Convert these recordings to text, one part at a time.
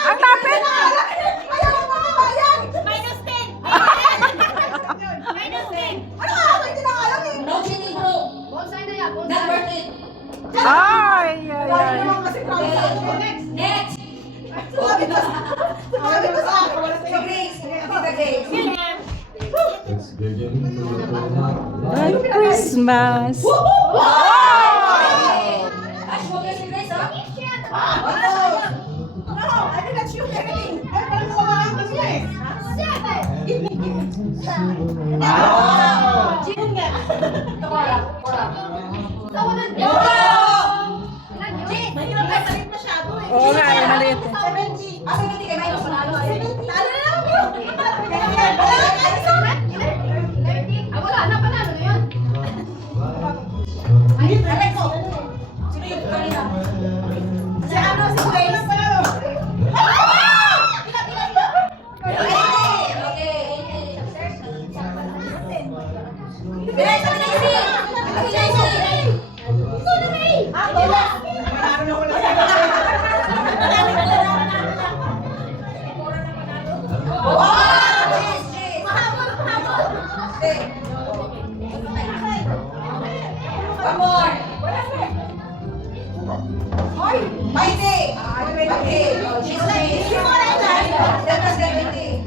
Ang lapit! No cheating, bro. Not worth it. Ay, ay, ay. Next. Si Grace. Tita Grace. It's beginning to look like Ay, Christmas. Ash, huwag na si Grace, ha? Oo nga, ay maliit. Asa hindi kayo may panalo? Wala na, panalo na yun. Aray ko. Sino yung kanina? Si ano, si Grace. Grace, ano na yun? One more. Maite. Maite. That was 70.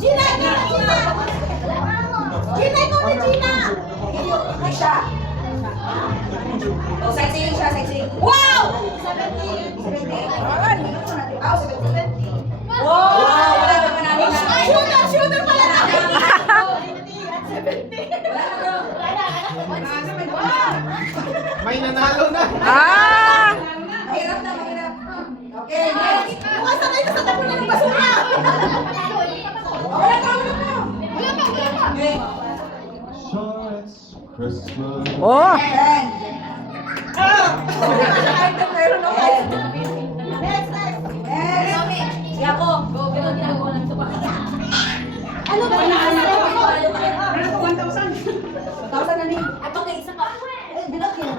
Gina! Ikaw na Gina! Ay siya. Oh, sightseeing siya, sightseeing. Wow! 70. 70. Oh, 70. Wow! Wala na panalo na. Shooter pala na! May nanalo na. Ah! Mahirap na, mahirap. Okay, next. Bukas na kayo sa tapunan ng basura! Wala ka, wala ka. Okay. sure it's Christmas. Oh! Ten. Meron ako. Next. Si ako. Ganun ginagawa ng tupa. Ano ba yun? Meron ko 1,000. 1,000 na rin. At okay, isa pa. Eh, bilang yun.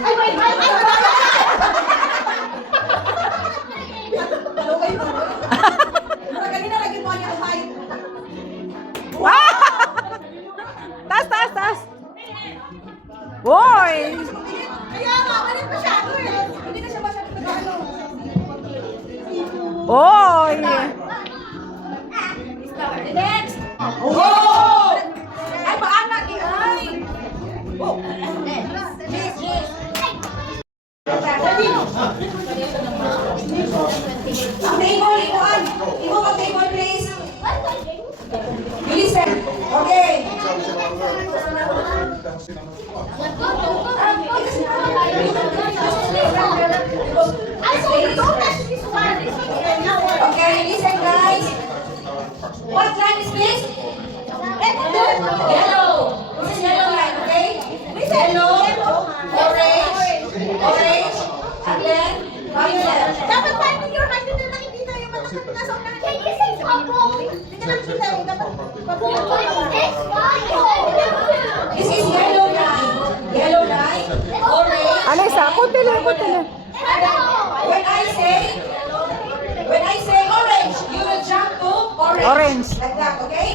Ay, wait, Mura ganina lagi mo niya ang height. Ah! Taas, taas, taas! Boy! Kaya nga, malit masyado eh. Hindi na siya masyado nag-ano. Boy! Next! Oh! Ay, maanak eh! Ay! Oh! Yes, yes! Ang table, ikuan! Iko ang table, please! Bilisan! Okay! Okay, listen guys! What line is this? Yellow! This is yellow line, okay? Yellow, orange, and then violet. Dapat finding your height, hindi na nakikita yung mga nasa unahan. Can you say purple? Hindi na nakikita yung dapat This is yellow line. Yellow line, orange. Alisa, kunti lang, kunti lang. When I say orange, you will jump to orange. Orange. Like that, okay?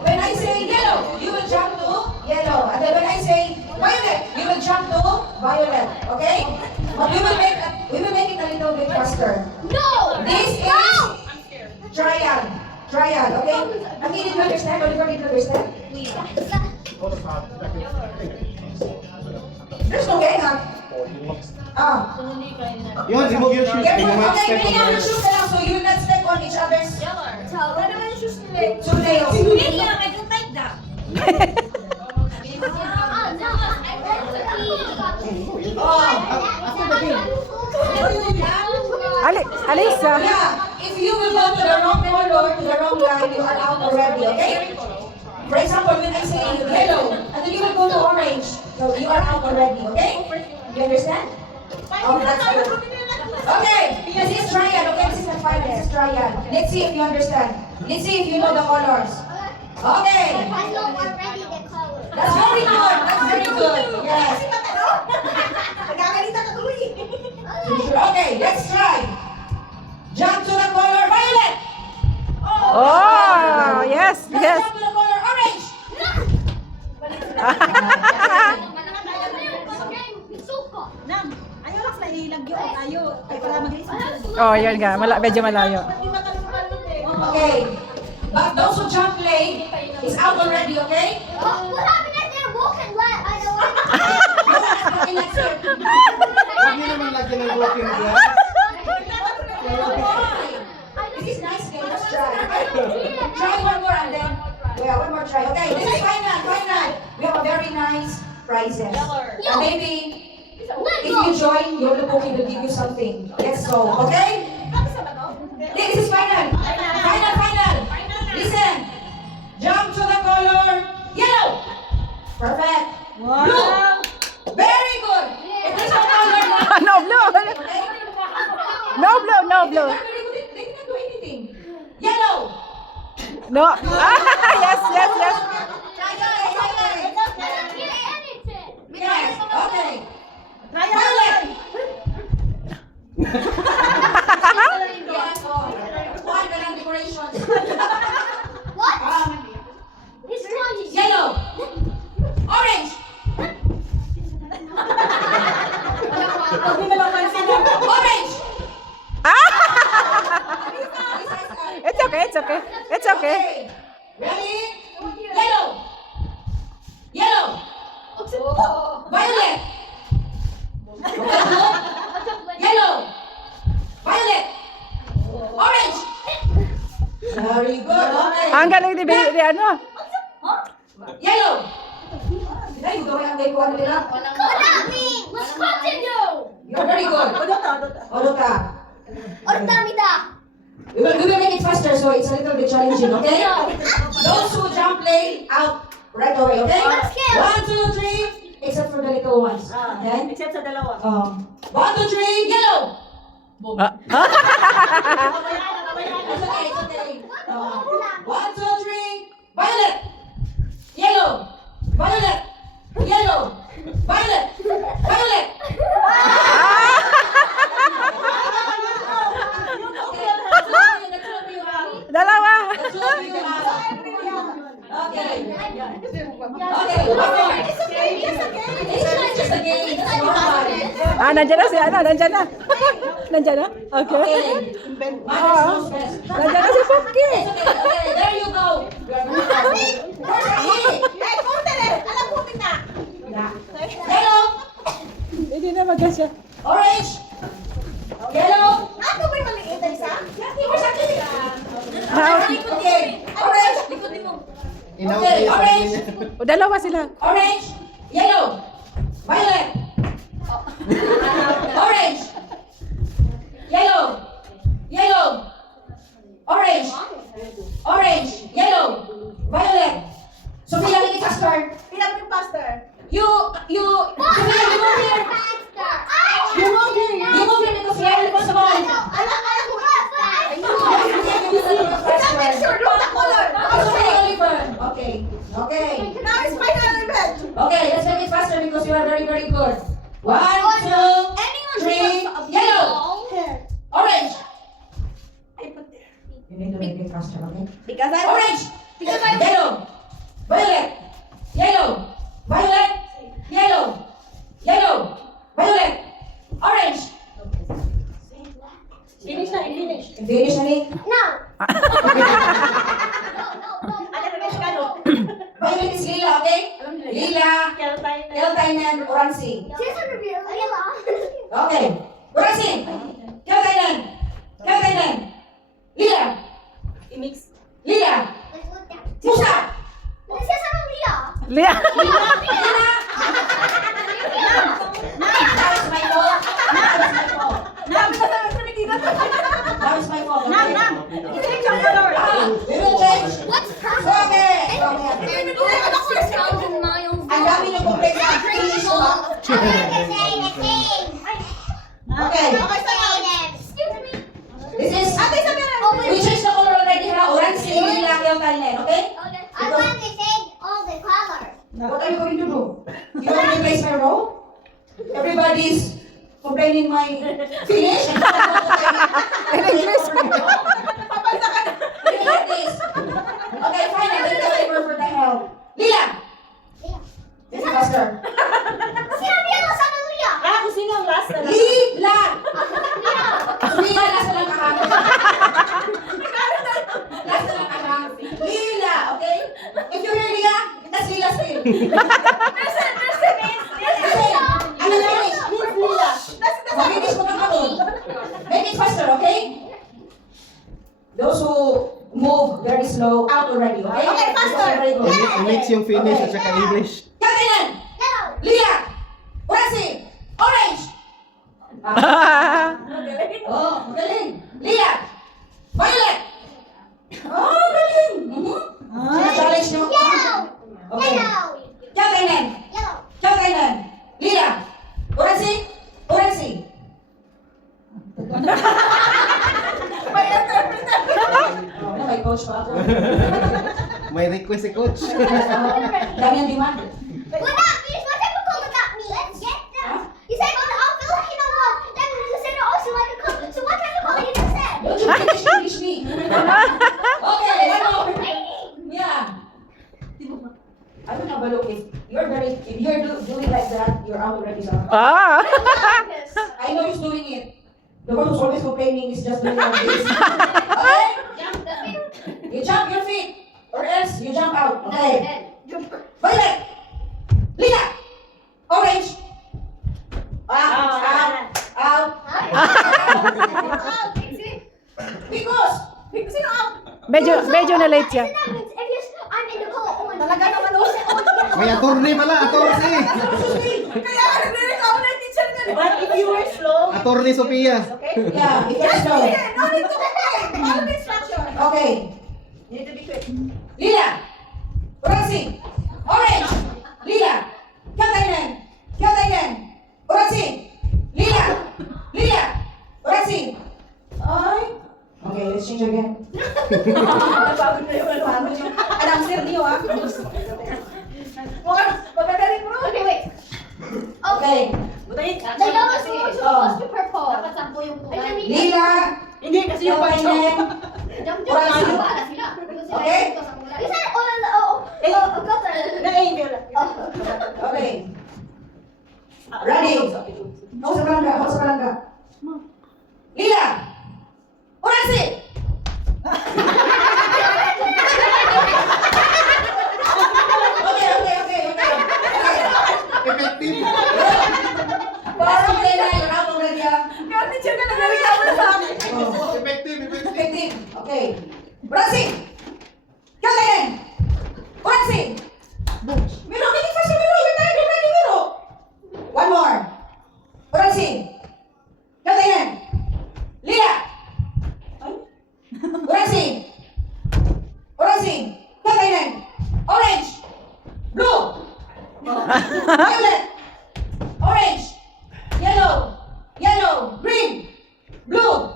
When I say yellow, you will jump to yellow. And then when I say violet, you will jump to violet, okay? But we will make it a little bit faster. No! This is trial. Trial, okay? Okay, did you understand? Oliver, did you understand? There's no way, huh? Ah. Yun, remove your shoes. Careful. Tingnan mo, Okay, step bring on out your your- shoes na lang so you will not step on each other's Wala naman yung shoes nila eh. two nails. I don't like that. Alisa. Yeah, if you will go to the wrong color, to the wrong line, you are out already, okay? For example, when I say yellow, and then you will go to orange, so you are out already, okay? You understand? Oh, that's good. Okay, this is trial. Okay, this is the final. This is trial. Let's see if you understand. Let's see if you know the colors. Okay. I know already the color. That's very good. That's very good. Yes. Nagagalita ka tuloy. Okay, let's try. Jump to the color violet. Oh, yes, Let's yes. jump to the color orange. Nam, ayaw lang sa ilag yun. Ayaw. Ay, para mag-isip. Oh, yun nga. Medyo malayo. Okay. But those who jump late is out already, okay? What happened if they're walking left? I don't Okay, let's see. Huwag niyo naman lagyan ng walking glass. This is nice game. Let's try. Try one more and then. Yeah, one more try. Okay, this is final. Final. We have a very nice prizes. And maybe if you join, your Lubuki will give you something. Let's go. Okay? This is final. Final, final. Listen. Jump to the color yellow. Perfect. Blue. Very good. If there's a color now. No blue. Okay? No blue, no blue. They didn't do anything. Yellow. No. Yes, yes, yes. Yes. Okay. Violet. Yes. Oh. Kuha ka ng decorations. What? This one is Yellow. Orange. Orange. It's okay, it's okay. It's okay. Ready? Yellow. Yellow. Violet. Yellow. Violet. Orange. Very good. Okay. Ang galing ni ano? Yellow. Dahil yung gawin ang may kuha nila. Let's continue. You're very good. Odoka. Ortamida. We will make it faster, so it's a little bit challenging, okay? Those who jump lane out right away, okay? Let's go. 1, 2, 3, except for the little ones. Okay? Except sa dalawa. 1, 2, 3, yellow. It's okay, it's okay. 1, 2, 3, violet. Yellow. Violet. Yellow. Violet. Violet. Dalawa. Okay. Okay, one more. It's not just a game. It's normal. Nandiyan na si ano, nandiyan na. Nandiyan na? Okay. Okay. Mother's knows best. Nandiyan na si Pumpkin. It's okay. Okay, there you go. Yellow. Hindi na magkasya. Orange. Yellow. Ako ba'y maliit ay isa? Okay. Orange. Okay, orange. O, dalawa sila. Orange. Yellow. Violet. Orange. Yellow. Yellow. Orange. Orange. Yellow. Violet. Sophia, make it faster. You move here. You move here because you are the small. Okay. Okay. Okay, let's make it faster because you are very, very good. 1, 2, 3, yellow. Orange. You need to make it faster, okay? Orange. Yellow. Violet. Yellow. Violet. Yellow. Yellow. Violet. Orange. Finish na, finish. Finish na ni? No. Violet is lila, okay? Lila. Keltainen, oransi. Okay. Oransi. Keltainen. Keltainen. Lila. I-mix. Lila. Musa. Lia. That was my fault. That was my fault. We will change. What's Okay. Ang dami niyo pong pwede. Finish ko ba? What are you going to do? You want to replace my role? Everybody's complaining my finish. In English. Like this. Okay, fine. I take the favor for the help. Lila! This is faster. Sinabi yan sa Maria. Kung sino ang last na lang? Lila! Lila, last na lang kahapon. Last na lang kahapon. Lila, okay? If you hear Lila, that's Lila still. Listen, ano na finish? Lila. Finish mo na ako. Make it faster, okay? Those who move very slow, out already, okay? Okay, faster. Very good. I-mix yung finish at saka English. Kakanan! Yellow. Lila! Orange! Orange! Oh, magaling. Lila! Violet! Oh, galing. Challenge nyo. Yellow. Okay. Yellow. Kakanan! Yellow. Kakanan! Lila! Orange! Orange! Oh, may coach pa ako. May request si coach. Dami ang demand. Well, that means what type of color that means? Let's get them. You said on the outfit, like, you know what? Then you said also like a color. So what type of color you just said? Don't you finish me. Okay, one more. Yeah. I don't know, but look, if you're doing like that, you're out already, so. Ah. I know he's doing it. The one who's always complaining is just doing like this. Okay? You jump your feet, or else you jump out. Okay. Violet! Lila! Orange! Out! Out! Because! Sino out? Medyo na late siya. That means if you, I'm in the color orange. Talaga naman, oh. May attorney pala, attorney. Kaya nagre-recount na yung teacher niya. But if you were slow, Attorney Sophia. Yeah, if you're slow. no need to complain. Follow the instruction. Okay. You need to be quick. Lila! Orange! Orange! Lila! Katainen! Katainen! Orange! Lila! Lila! Orange! Ay! Okay, let's change again. Napagod na yung ano. Announcer niyo, ah. Mukhang magagaling mo. Okay, wait. Okay. Butayin. The yellow is supposed to be purple. Dapat sampo yung kulay. Lila! Hindi, kasi yung Katainen! Orange! Okay? You said color. Na-angle. Okay. Ready? Ako sa palangga, ako sa palangga. Lila! Orange! Okay. Effective. Parang play na, you're out already, ah. Kaya teacher ka nagre-recount na sa akin. Oh. Effective. Effective. Okay. Orange! Katainen! Orange! Miro, make it faster, Miro. You're tired already, Miro. One more. Orange! Katainen! Lila! Orange! Orange! Katainen! Orange! Blue! Violet! Orange! Yellow! Yellow! Green! Blue!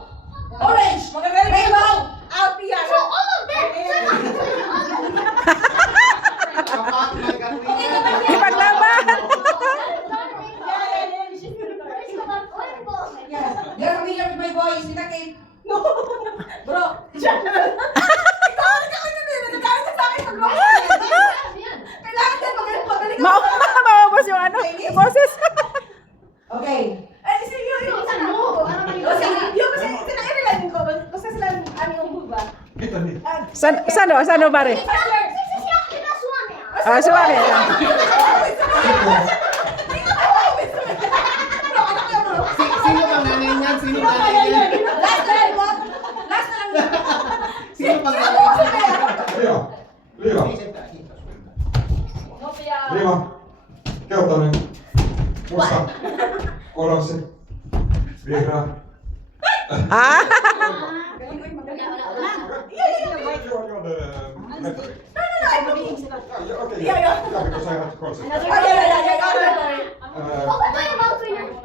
Orange! Rainbow! Out yan. So all of them. Kapat na Okay, gabi. Ipaglaban. yeah. You're familiar with my voice, Tita Kate? No. Bro. Ikaw, nagkakaroon na yun. Nagkakaroon ka sa akin pag kailangan din magaling ka. Maubos yung ano, yung boses. Okay. Eh, kasi yung kasi tinairilagin ko. Kasi sila yung buba. Sano pare? Ah, suwake. Sino bang nanay niyan? Sino nanay niyan? Last na lang, what? Last na lang. Sino bang nanay niyan? Lila! Lila! Keltainen. Musta. Oranssi. Vihreä. Ah. Joo, metri. I'm looking. Okei, Yeah. ja, because I have to concentrate.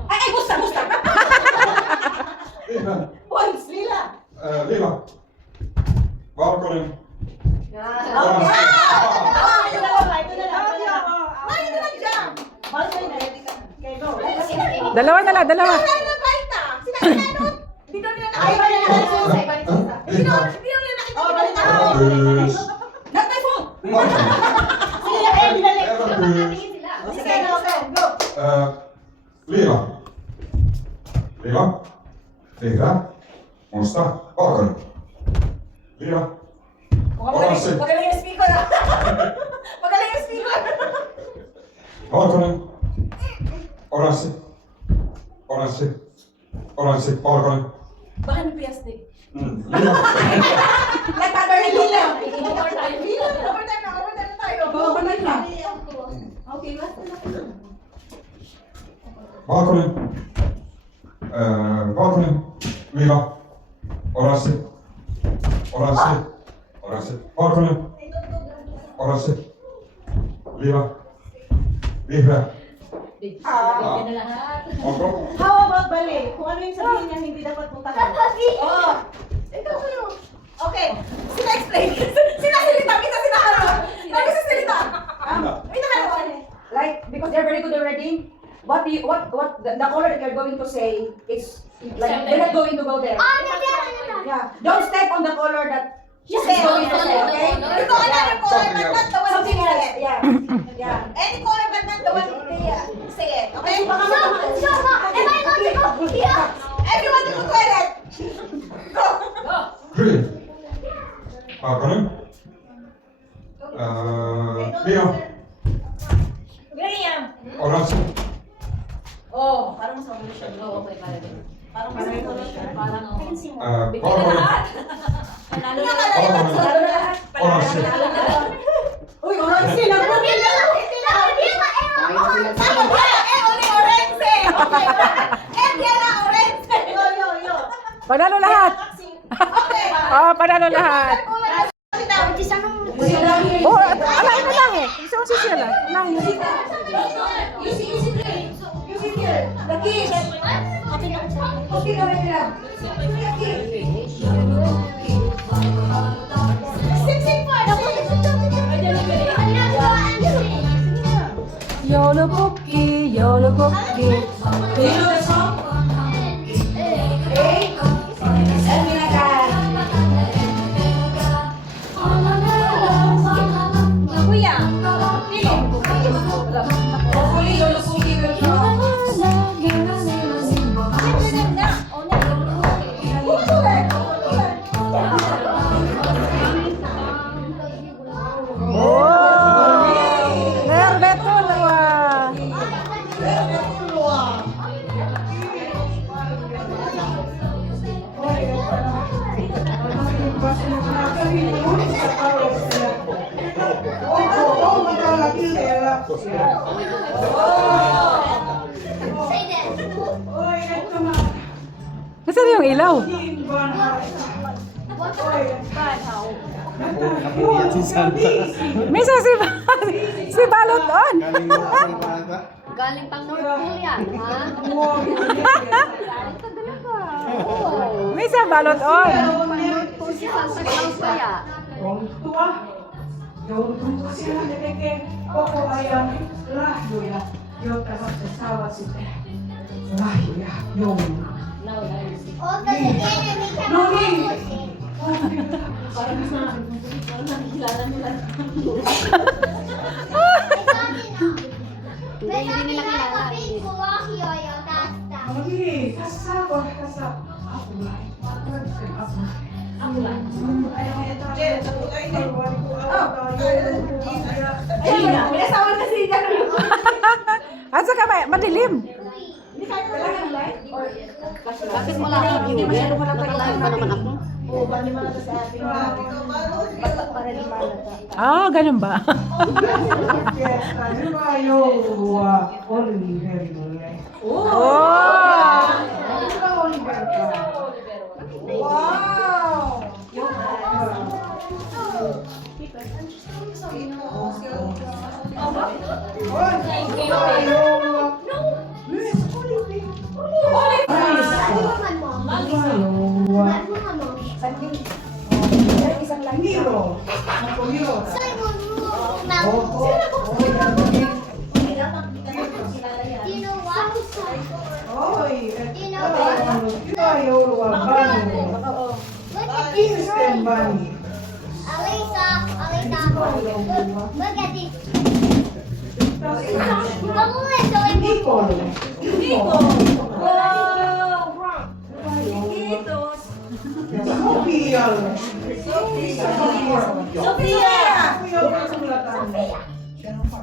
Ay, gusta. Vihreä. Points, Lila. Lila. Valkoinen. Okay. Ito na lang. Dalawa na lang, dalawa. Sila na balita. Sila na ano? Hindi daw nila Ay, balik na, balik na. Hindi daw nila nakikita. Oh, balik na. Dus. Not my phone. Sila eh, binalik. Dus. Sige, go. Lila. Lila. Vihreä. Musta. Valkoinen. Lila. Oranssi. Magaling yung speaker. Magaling yung speaker. Valkoinen. Oranssi. Oranssi. Oranssi. Valkoinen. Baka may plastic. Lila. Nagpapar na lila. Overtime na tayo. Overtime na. Okay, basta na. Valkoinen. Valkoinen. Lila. Oranssi. Oranssi. Oranssi. Valkoinen. Oranssi. Lila. Vihreä. Onko? How about balik? Kung ano yung sabihin niya, hindi dapat puntahan. Oh. Ikaw kayo. Okay. Sila explain. Sila silita. Kita sila karoon. Kami sa silita. Kita karoon. Like, because they're very good already, what the color that you're going to say is, like, they're not going to go there. Yeah. Don't step on the color that she's going to say, okay? You go another color, but not the one Something you else, say it. yeah. Yeah. Any color, but not the one you say it. Okay? Everyone to the toilet. Go. Green. Valkoinen. Lila. William. Oranssi. Oh, parang mas magulo siya. Oh, okay, pala din. Parang mas magulo siya. Parang Valkoinen. Valkoinen. Oranssi. Uy, orange na po. only orange. Okay. Diana orange. Yo. Panalo lahat. Okay. Oh, panalo lahat. Oh, alain mo lang eh. Gusto mo si Sheila. Alain mo. You see here. The kids. Okay, kami nila. The kids. Yolo cookie, yolo cookie. Do you know the song? Okay. Elminakan. Kuya. Hopefully, your cookie will come. Oh! Nervetulwa. Nasaan yung ilaw? Napuyat si Santa. Misa si Balot on. Galing mo sa bata. Galing pang North Korea, ha? Misa Balot on. North Korea, sa South Korea. Oh, kasi enemy ka na Hindi nila kilala. Pinasawan kasi niya. At saka madilim. Kailangan ng light? Or Bakit mo lang Hindi i-view? masyado malaki. Nakalive ba naman ako? Oh, bali man sa atin. Para di malata. Ah, ganun ba? Oh! Wow! Isang lang. Hero. You know what? Nicole. Wow! Chiquitos. Sophia. Sophia.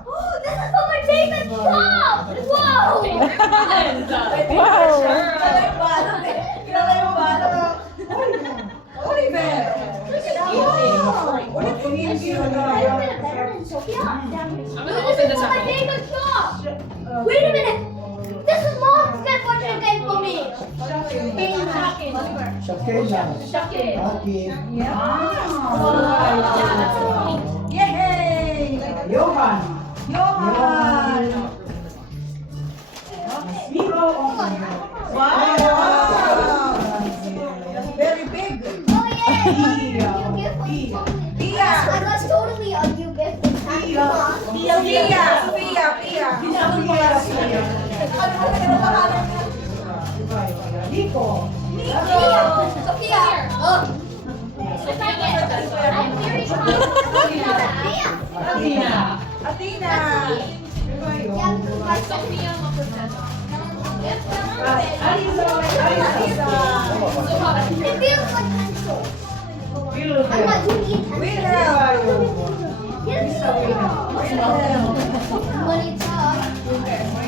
Oh, this is from my favorite shop! Whoa! Wow! Oliver. This is from my favorite shop! Wait a minute! This is mom's gift for today for me! Shakira. Okay. Yay! Johan. Wow! Very big. Oh yeah! New gift for me. Pia. I got totally a new gift from Santa Claus. Pia. Nico. Sophia! Oh! I'm very Athena. It feels like pencil. I'm not doing it. Money talk.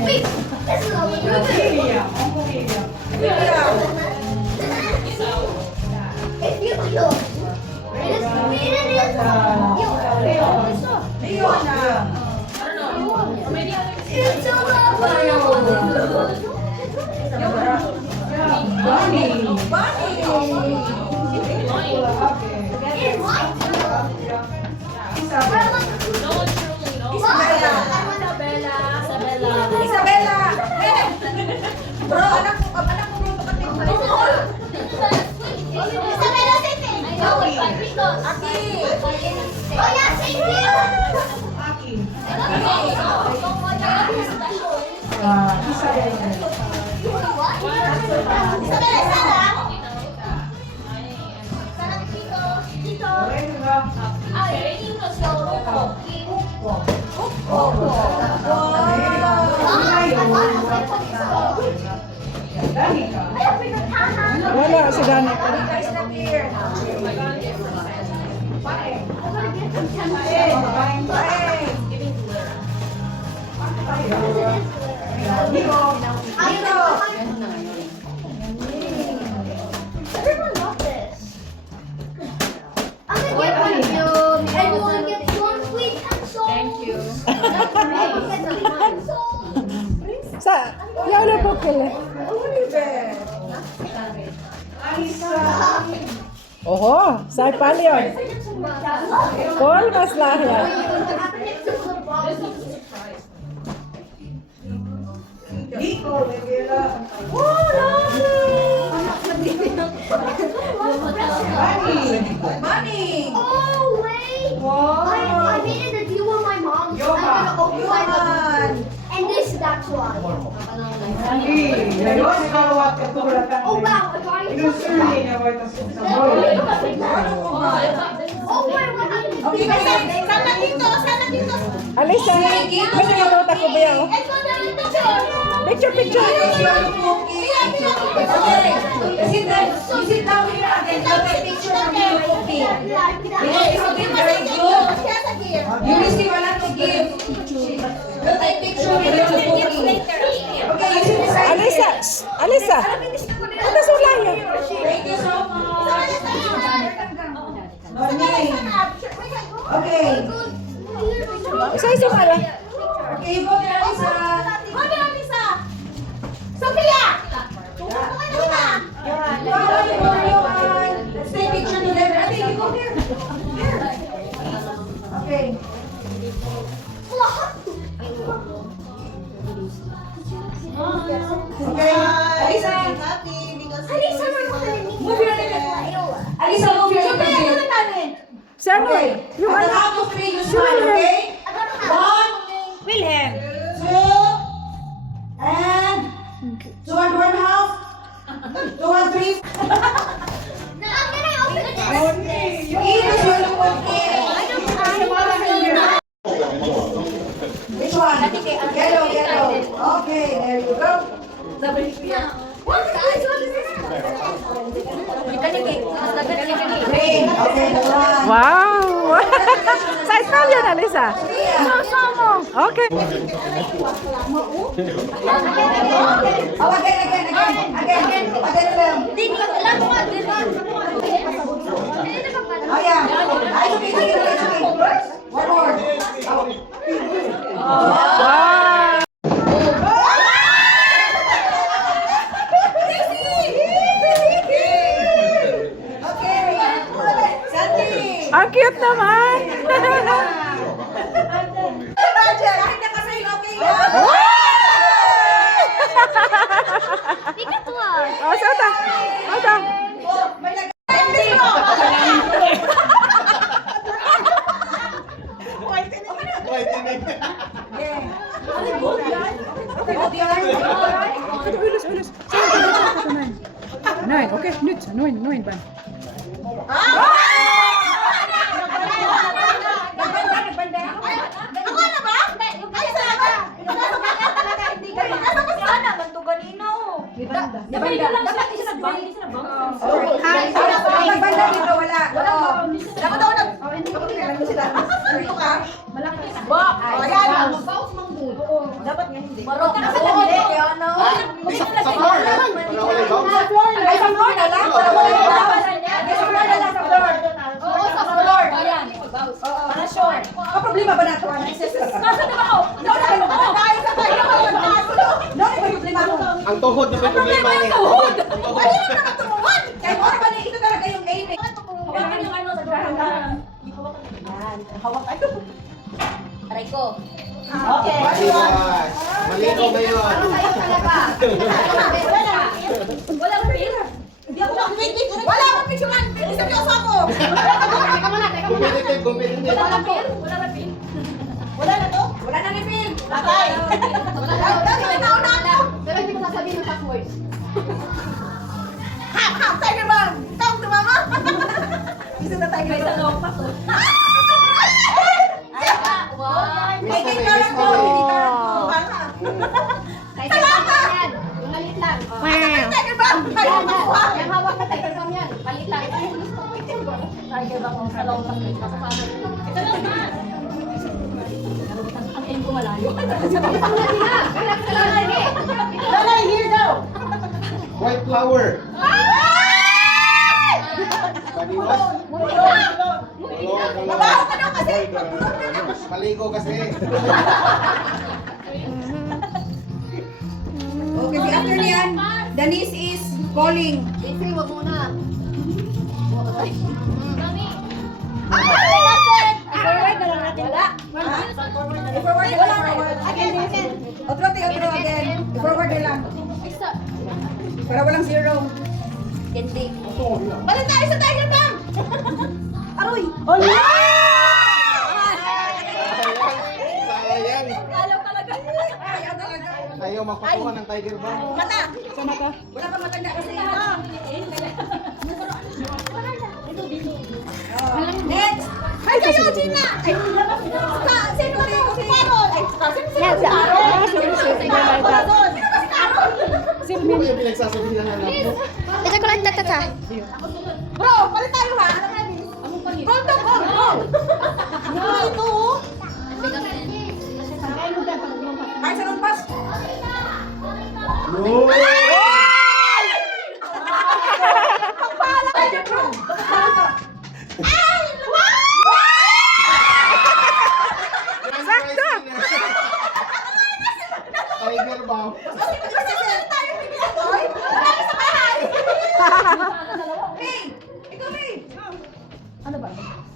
Wait, this is a little bit. It feels yours. It is. It's a It's Isabella. Bro, anak ko Isabella, say thing. I know it, but Rico's. Aki. Oh yeah, say thing. Aki. What? Isabella, Sana Tito. Wala si Danica. Guys, not here. Everyone loves this. I'm gonna get one of you. And you wanna get one sweet pencil? Thank you. Sa, yun na po kila. Oho, sa palyon. Paul mas lahya. Money. Oh, wait. I made it a deal with my mom. I'm gonna open my mom. And this is that's why. Oh, wow. I brought you something. Oh, wait, what happened? Okay, sana dito. Alisa, may nakatuta ko ba yan? It's on the picture. Picture. Okay. Sit down here again. Take a picture of you, Cookie. It's something very good. You receive a lot of gifts. We'll take picture with you, Cookie. Okay, you sit beside me. Alisa. Ano sa lahya? Thank you so much. Money. Okay. Isa pala. Okay, you go there, Alisa. Sophia! Let's take picture together. I think you go there. There. Okay. Okay. Alisa. Alisa, Move your leg. Alisa, move your leg. Saan Okay. yung At the ano? count of three, you smile, okay? One, Wilhelm. two, and 2 and 1/2. 2 and 3. I'm gonna open this. Eat as you look okay. I don't one? Yellow, yellow. Okay, there you go. Green. Okay, the one. Wow! Sa ikaw yun, Alisa. Sama. Okay. Oh, again. Again lang. Oh, yeah. Ay, okay. One more. Wow! Okay. Sandy. Ang cute naman! Roger, kahit nakasail, okay yan. Oh, sota! Sota! Oh, may lag- Okay, good yan. Ito, ulis. Nein, okay, nyt. Neun ba? Nagbanda dito, wala. Dapat daw nag... Dito ka. Ayan. Dapat nga hindi. Sa floor na. Wala bounce. Ay, sa floor na lang. Sa floor na lang, sa floor. Sa floor. Para sure. Ang problema ba nato? No, may problema mo. Ang tuhod na may problema niya. Tuhod. Ayun na naman tumuwan. Kaya mo ba na ito talaga yung aim eh. Okay. Yes. Malinaw ba yun? Wala akong picturean. Seryoso ako. Competitive. Wala na to? Wala na refill. Patay. Dati nauna ako. Pero hindi mo sasabihin ng passwords. Ha, Tiger Bomb. Tawag to mama. Isa na Tiger Bomb. May tingkaran ko. Salamat. Yung maliit lang. Tiger Bomb. Yung hawak na tiger bomb yan. Maliit lang. Lalay, here daw. White flower. Paniwas. Mabaho ka daw kasi. Maligo kasi. Okay, si after niyan, Denise is calling. Isri, wag muna. I-forward na lang natin. Wala. I-forward na lang. Again. Outro again. I-forward na lang. Para walang zero. Candy. Balik tayo sa Tiger Bomb! Aroy! Hola! Sayang. Ayaw talaga. Ayaw talaga. Ayaw mapakuha ng tiger bomb. Mata! Sana ka? Wala kang matanda kasi. Next! Ay, kayo, Gina! Ay, sino ba ito? Si Carol! Ay, sino si Carol? Sino ba si Carol? Ano ba yung pinagsasabihin ng anak mo? Ito ko lang tatata. Bro, palit tayo ha! Gold to gold! Ito oh! Ay, sa lumpas! No! Ay, bro! Ay! Sakto! Tiger bomb.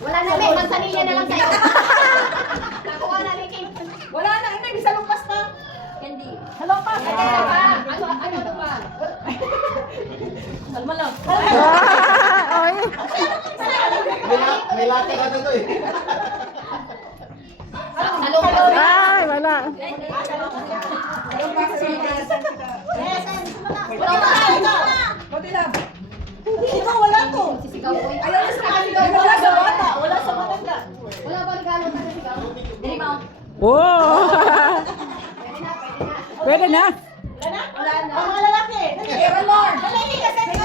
Wala na, May. Mansanilla na lang sa'yo. Nakuha na, May. Wala na, may bisa lumpas pa. Candy. Halompas. Ano pa? Ano to pa? Kalma lang. Ay! May lati ka dito eh. Salong. Ay, wala. Halompas. Yes. Buti lang. Ikaw wala to. Sisigaw ko. Ayaw na sa kasi wala sa bata. Wala sa matanda. Wala ba regalo sa sisigaw? Dili mo. Wow! Pwede na. Wala na? Ang mga lalaki. Dali. Okay, one more. Dali, because it's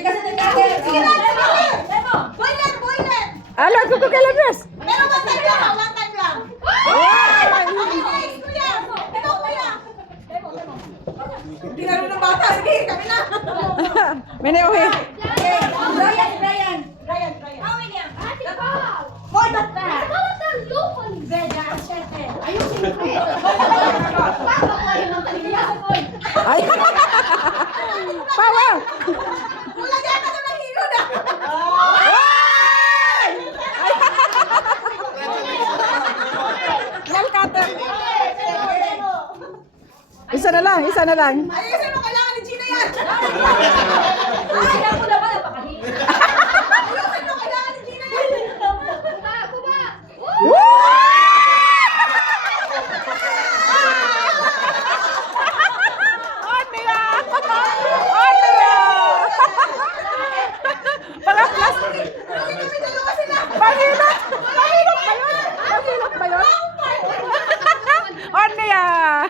Because it's natin. Sige na, demo. Boiler, boiler. Ala, kuko kailan dress? Pero one time lang, one time lang. Wow! Ay, kuya. Demo, kuya. Demo. Hindi na rin ng bata. Sige, kami na. Mineuhi. Okay, Brian. Ryan. How many? More than that. Ayusin mo eh. Papa ko yung mataligasan ko. Ay! Power! Wala dyan ako ng hilo na. Nail cutter. Isa na lang. Ayusin mo, kailangan ni Gina yan. Ay, ako naman, napakahilig. Ayusin mo, kailangan ni Gina yan. On nila! On nila! Mga plastic. Pahilot! Pahilot ba yun? On niya!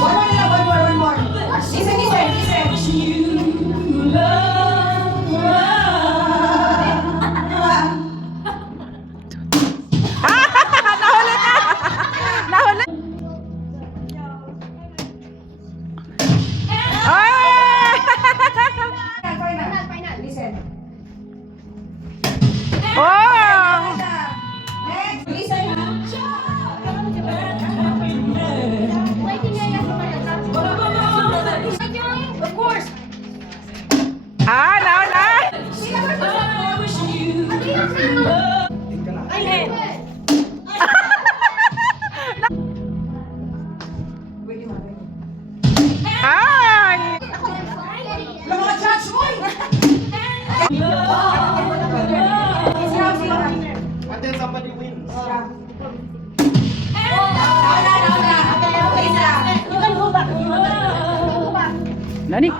One more. Listen. Nahuli ka! Nahuli! Ay! Listen. Oh! Next. Listen. Of course. Ah, nauna! Ay! Mga judge mo. Until somebody wins. Nauna. You can go back. Nani? You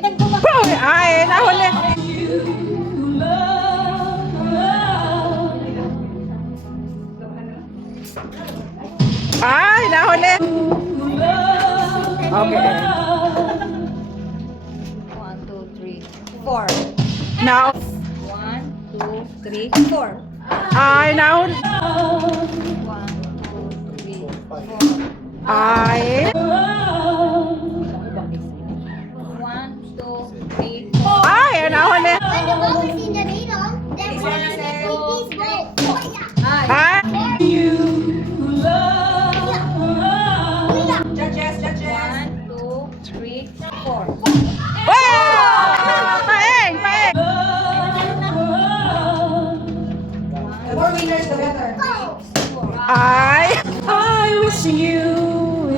can go back. Boom! Ay, nahuli! Ay, nahuli! Okay. 1, 2, 3, 4. Now, 1, 2, 3, 4. ay, nahuli! 1, 2, 3, 4. Ay! 1, 2, 3, 4. Ay, nahuli! When the ball is in the middle, then when the sweeties go. Oh, yeah. Ay! Judges. 1, 2, 3, 4. Wow! Paeng! Paeng! The more winners, the better. Ay! I wish you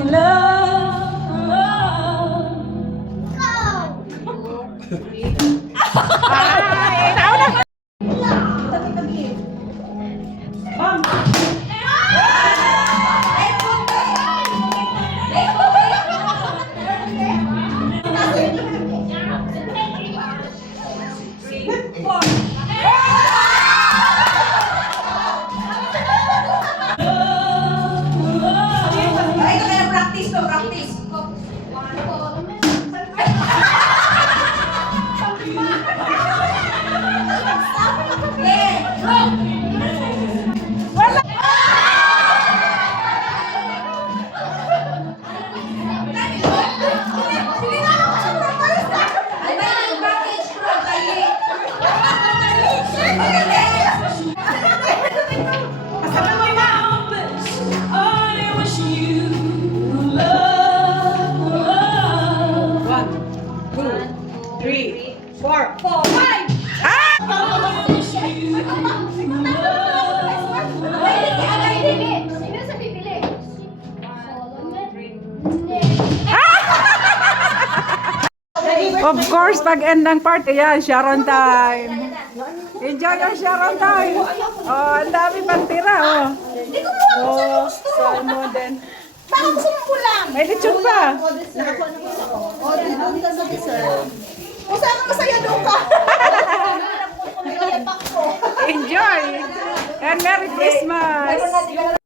love. Go. 2, 3. Ay! Nauna! Ay, ito kaya practice to, practice. Ay, ba yung practice bro? Dali. Okay, next. Sino sa pipili? Of course, pag end ng party, yan, Sharon time. Enjoy your Sharon time. Oh, ang dami pang tira, oh. Hindi ko mo ako sa gusto. Salmon din. Baka gusto mo kulang. May lechon pa. O, doon ka sa dessert. Kung saan ka masaya, doon ka. Enjoy. And Merry Christmas!